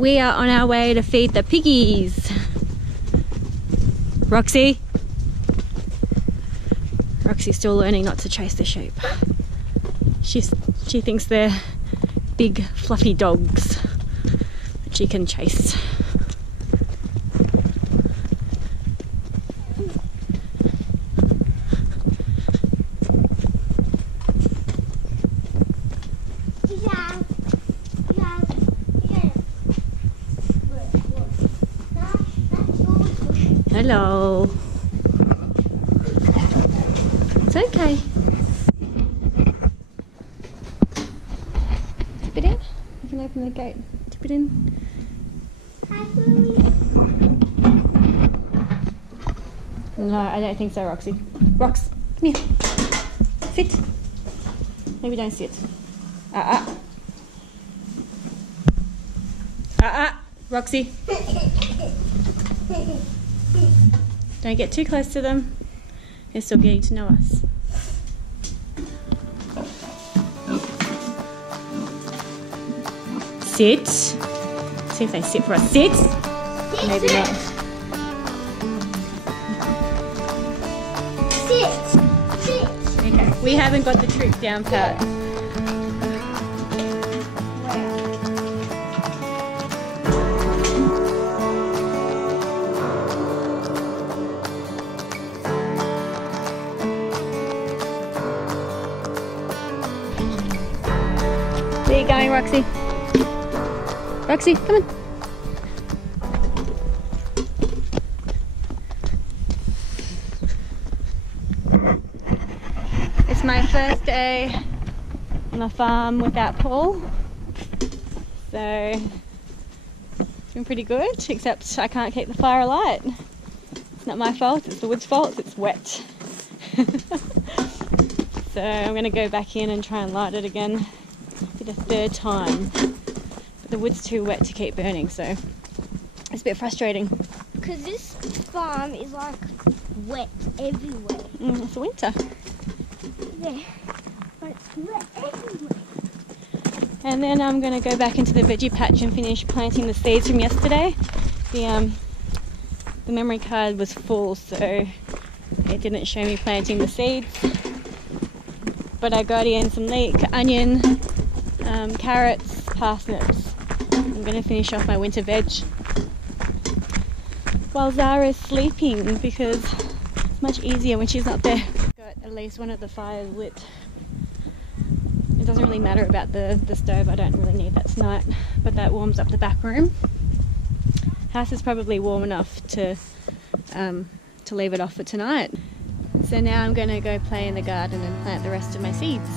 We are on our way to feed the piggies. Roxy's still learning not to chase the sheep. She thinks they're big fluffy dogs that she can chase. Hello. It's okay. Tip it in. You can open the gate. Tip it in. No, I don't think so, Roxy. Rox, come here. Sit. Maybe don't sit. Roxy. Don't get too close to them. They're still getting to know us. Sit. See if they sit for us. Sit. Maybe not. Sit. Okay. We haven't got the trick down pat. Where are you going, Roxy? Roxy, come on. It's my first day on the farm without Paul, so it's been pretty good, except I can't keep the fire alight. It's not my fault, it's the wood's fault, it's wet. So I'm going to go back in and try and light it again for the third time, but the wood's too wet to keep burning, so it's a bit frustrating. Because this farm is like wet everywhere. It's winter. Yeah, but it's wet everywhere. And then I'm going to go back into the veggie patch and finish planting the seeds from yesterday. The memory card was full, so it didn't show me planting the seeds, but I got in some leek, onion, carrots, parsnips. I'm going to finish off my winter veg while Zara's sleeping, because it's much easier when she's not there. Got at least one of the fires lit. It doesn't really matter about the stove, I don't really need that tonight, but that warms up the back room. House is probably warm enough to leave it off for tonight. So now I'm going to go play in the garden and plant the rest of my seeds.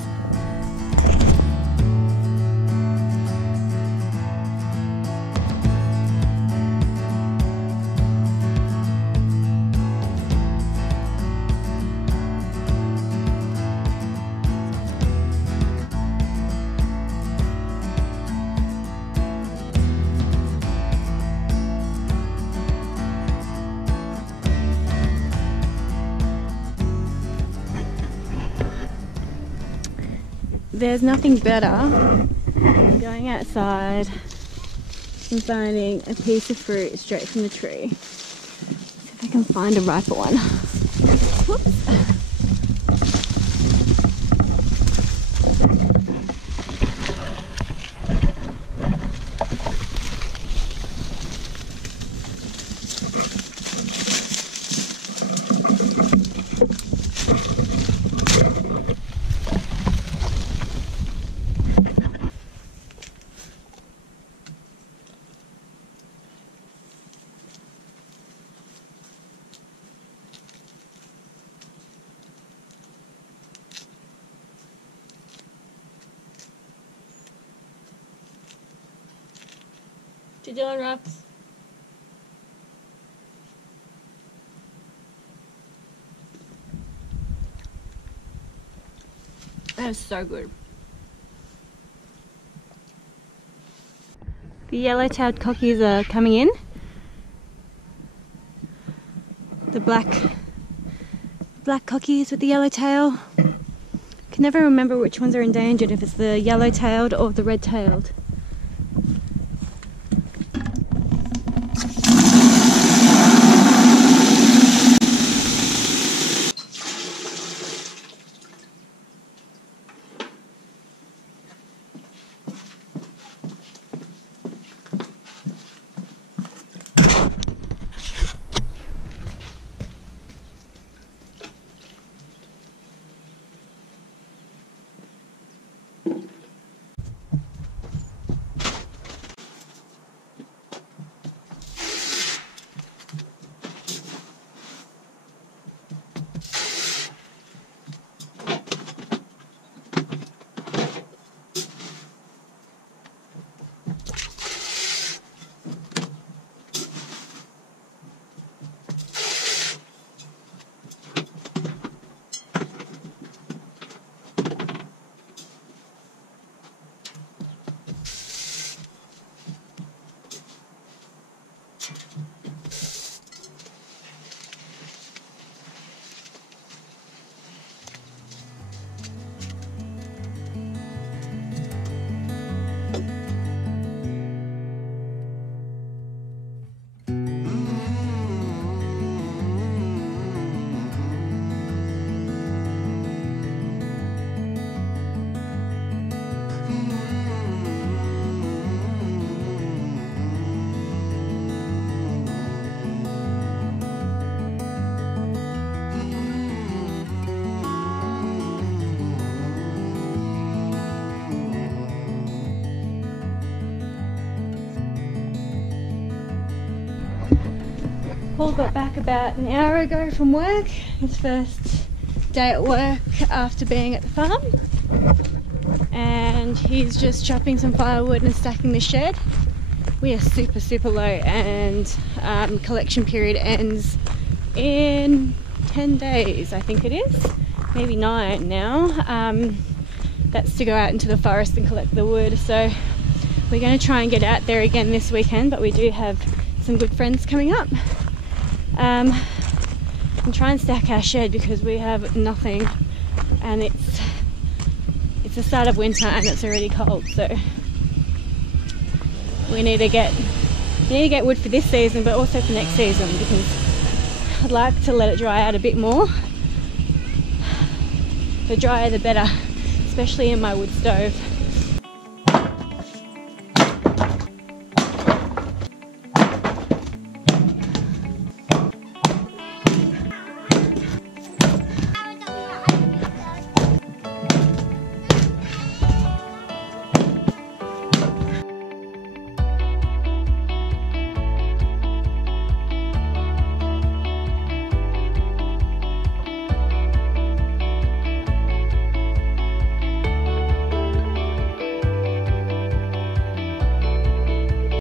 There's nothing better than going outside and finding a piece of fruit straight from the tree. See if I can find a riper one. Whoops. What you doing, Rox? That is so good. The yellow-tailed cockies are coming in. The black cockies with the yellow tail. Can never remember which ones are endangered, if it's the yellow-tailed or the red-tailed. Paul got back about an hour ago from work, his first day at work after being at the farm, and he's just chopping some firewood and stacking the shed. We are super low, and collection period ends in 10 days, I think it is, maybe 9 now. That's to go out into the forest and collect the wood, so we're going to try and get out there again this weekend, but we do have some good friends coming up. And try and stack our shed because we have nothing, and it's the start of winter and it's already cold, so we need to get wood for this season, but also for next season, because I'd like to let it dry out a bit more. The drier the better, especially in my wood stove.